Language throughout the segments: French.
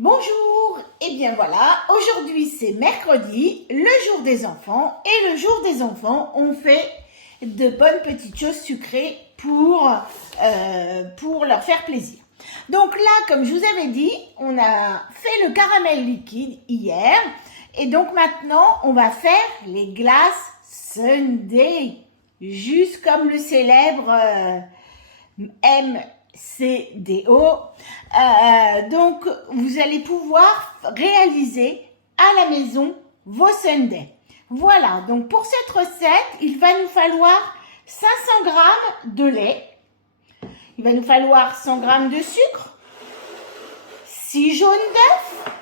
Bonjour, et bien voilà, aujourd'hui c'est mercredi, le jour des enfants, et le jour des enfants, on fait de bonnes petites choses sucrées pour leur faire plaisir. Donc là, comme je vous avais dit, on a fait le caramel liquide hier, et donc maintenant on va faire les glaces Sundae, juste comme le célèbre MCDO. Donc, vous allez pouvoir réaliser à la maison vos sundaes. Voilà, donc pour cette recette, il va nous falloir 500 g de lait, il va nous falloir 100 g de sucre, 6 jaunes d'œufs,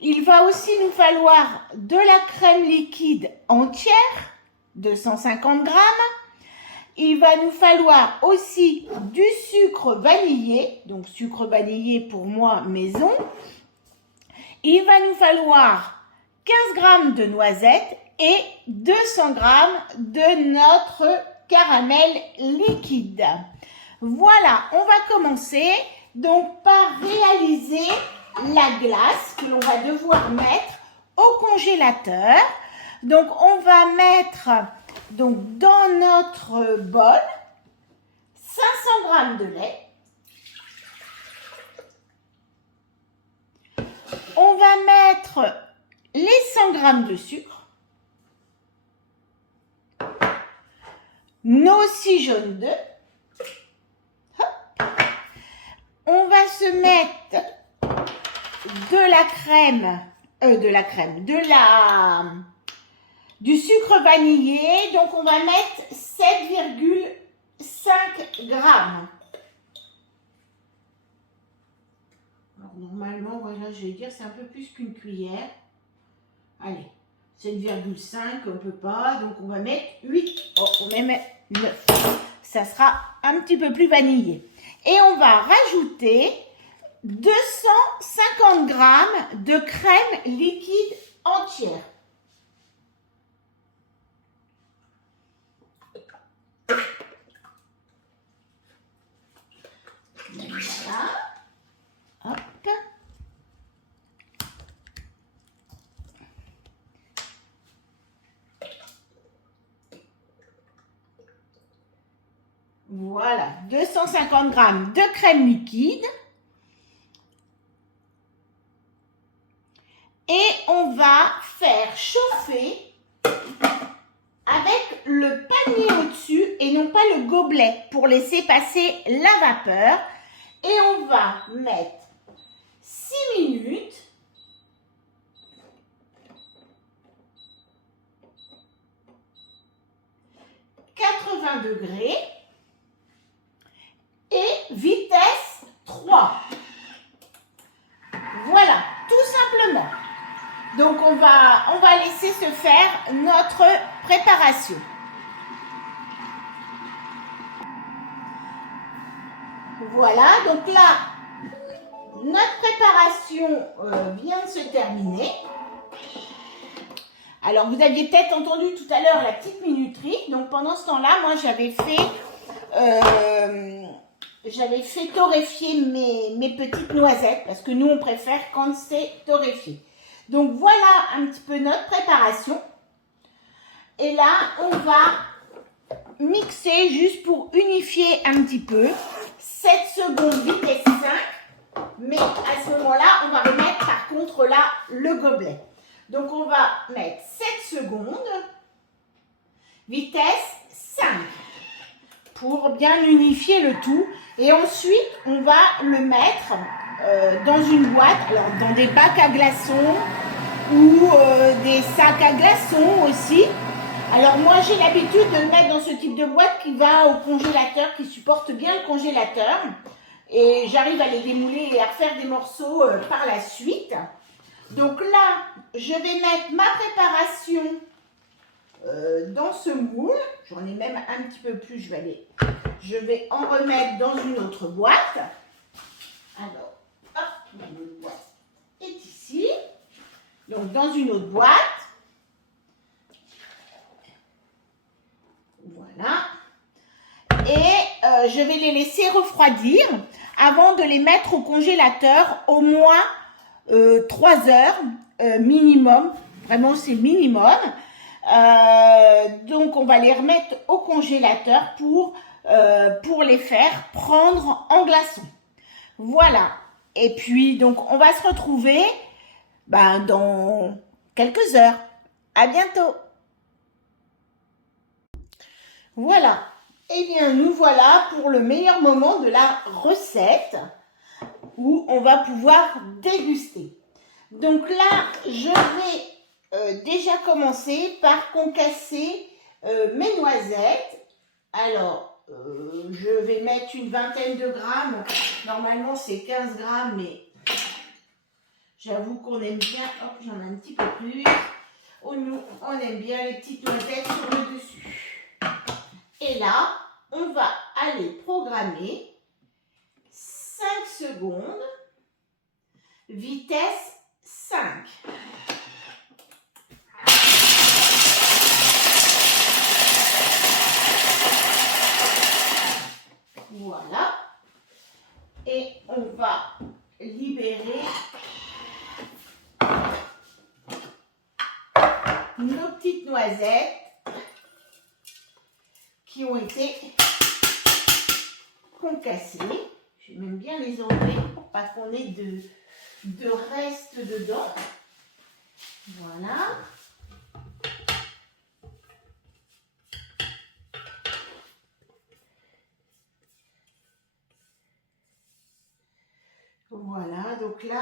il va aussi nous falloir de la crème liquide entière, 250 g, il va nous falloir aussi du sucre vanillé, donc sucre vanillé pour moi maison. Il va nous falloir 15 g de noisettes et 200 g de notre caramel liquide. Voilà, on va commencer donc par réaliser la glace que l'on va devoir mettre au congélateur. Donc on va mettre dans notre bol 500 g de lait. On va mettre les 100 g de sucre, nos 6 jaunes d'œufs. On va se mettre du sucre vanillé, donc on va mettre 7,5 g. Alors normalement, voilà, je vais dire c'est un peu plus qu'une cuillère. Allez, 7,5, on peut pas, donc on va mettre 8. Oh, on va mettre 9. Ça sera un petit peu plus vanillé. Et on va rajouter 250 g de crème liquide entière. Voilà. Hop. Voilà, 250 g de crème liquide. Et on va faire chauffer avec le panier au-dessus et non pas le gobelet pour laisser passer la vapeur. Et on va mettre 6 minutes. ,80 degrés et vitesse 3. Voilà, tout simplement. Donc on va laisser se faire notre préparation. Voilà, donc là, notre préparation vient de se terminer. Alors, vous aviez peut-être entendu tout à l'heure la petite minuterie. Donc, pendant ce temps-là, moi, j'avais fait torréfier mes petites noisettes parce que nous, on préfère quand c'est torréfié. Donc, voilà un petit peu notre préparation. Et là, on va mixer juste pour unifier un petit peu. 7 secondes vitesse 5. Mais à ce moment-là, on va remettre par contre là le gobelet. Donc, on va mettre 7 secondes, vitesse 5, pour bien unifier le tout. Et ensuite, on va le mettre dans une boîte, alors dans des bacs à glaçons ou des sacs à glaçons aussi. Alors, moi, j'ai l'habitude de le mettre dans ce type de boîte qui va au congélateur, qui supporte bien le congélateur. Et j'arrive à les démouler et à refaire des morceaux par la suite. Donc là, je vais mettre ma préparation dans ce moule. J'en ai même un petit peu plus, je vais en remettre dans une autre boîte. Alors, hop, une autre boîte est ici. Donc dans une autre boîte. Voilà. Et je vais les laisser refroidir avant de les mettre au congélateur au moins 3 heures minimum. Vraiment, c'est minimum. Donc, on va les remettre au congélateur pour les faire prendre en glaçons. Voilà. Et puis, donc, on va se retrouver dans quelques heures. À bientôt. Voilà. Eh bien, nous voilà pour le meilleur moment de la recette où on va pouvoir déguster. Donc là, je vais déjà commencer par concasser mes noisettes. Alors, je vais mettre une vingtaine de grammes. Normalement, c'est 15 grammes, mais j'avoue qu'on aime bien. Hop, j'en ai un petit peu plus. Nous, on aime bien les petites noisettes sur le dessus. Et là, on va aller programmer 5 secondes, vitesse 5. Voilà. Et on va libérer nos petites noisettes qui ont été concassées. Je vais même bien les enlever pour pas qu'on ait de restes dedans. Voilà. Voilà, donc là,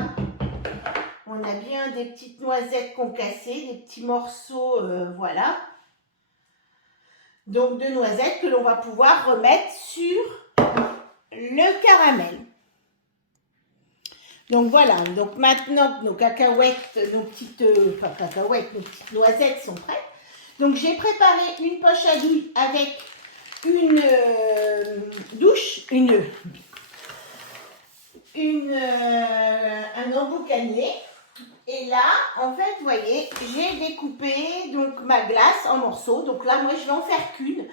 on a bien des petites noisettes concassées, des petits morceaux, voilà. Donc de noisettes que l'on va pouvoir remettre sur le caramel. Donc voilà, donc maintenant que nos cacahuètes, nos petites noisettes sont prêtes. Donc j'ai préparé une poche à douille avec une douche, un emboucanier. Et là, en fait, vous voyez, j'ai découpé donc ma glace en morceaux. Donc là, moi, je vais en faire qu'une.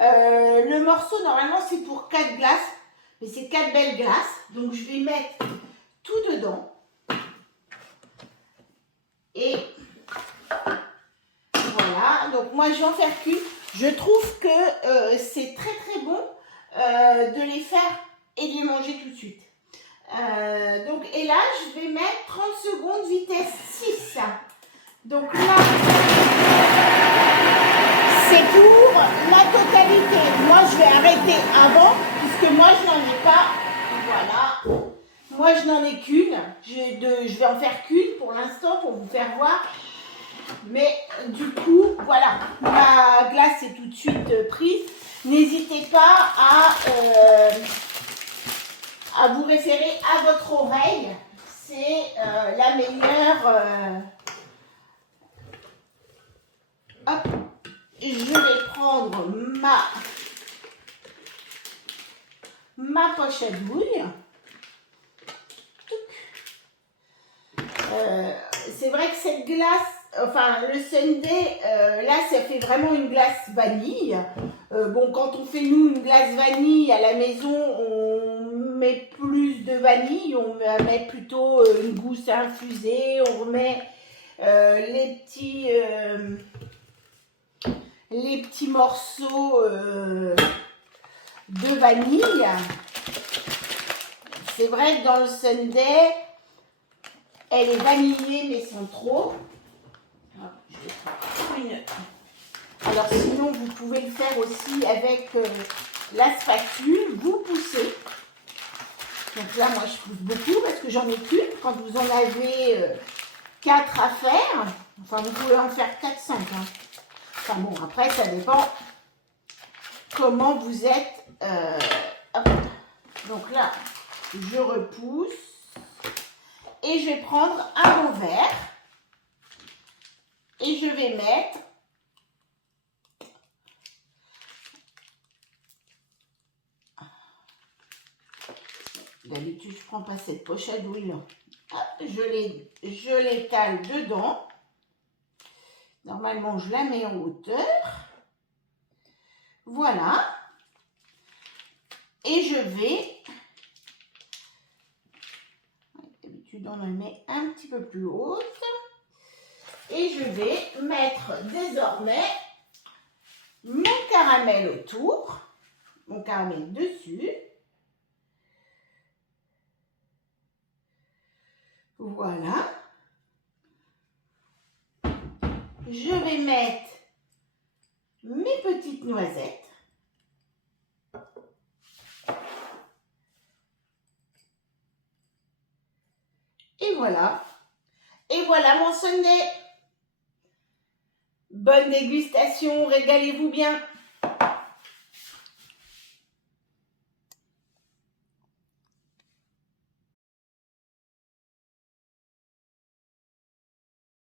Le morceau, normalement, c'est pour 4 glaces. Mais c'est 4 belles glaces. Donc, je vais mettre tout dedans. Et voilà. Donc, moi, je vais en faire qu'une. Je trouve que c'est très, très bon de les faire et de les manger tout de suite. Et là, je vais mettre 30 secondes vitesse 6. Donc là, c'est pour la totalité. Moi, je vais arrêter avant, puisque moi, je n'en ai pas. Voilà. Moi, je n'en ai qu'une. Je vais en faire qu'une pour l'instant, pour vous faire voir. Mais du coup, voilà. Ma glace est tout de suite prise. N'hésitez pas à vous référer à votre oreille. C'est la meilleure. Hop, je vais prendre ma poche à douille. C'est vrai que cette glace, enfin le sundae, là ça fait vraiment une glace vanille. Bon, quand on fait nous une glace vanille à la maison, on met plus de vanille, on va mettre plutôt une gousse infusée, on remet les petits morceaux de vanille. C'est vrai que dans le sundae, elle est vanillée mais sans trop. Alors sinon, vous pouvez le faire aussi avec la spatule, vous poussez. Donc là, moi, je pousse beaucoup parce que j'en ai qu'une. Quand vous en avez 4 à faire, enfin, vous pouvez en faire 4-5. Hein. Enfin bon, après, ça dépend comment vous êtes. Donc là, je repousse et je vais prendre un bon verre et je vais mettre d'habitude, je ne prends pas cette poche à douille là. Hop, je l'étale dedans. Normalement, je la mets en hauteur. Voilà. Et je vais... D'habitude, d'habitude, on en met un petit peu plus haute. Et je vais mettre désormais mon caramel autour, mon caramel dessus. Voilà. Je vais mettre mes petites noisettes. Et voilà. Et voilà mon sundae. Bonne dégustation, régalez-vous bien.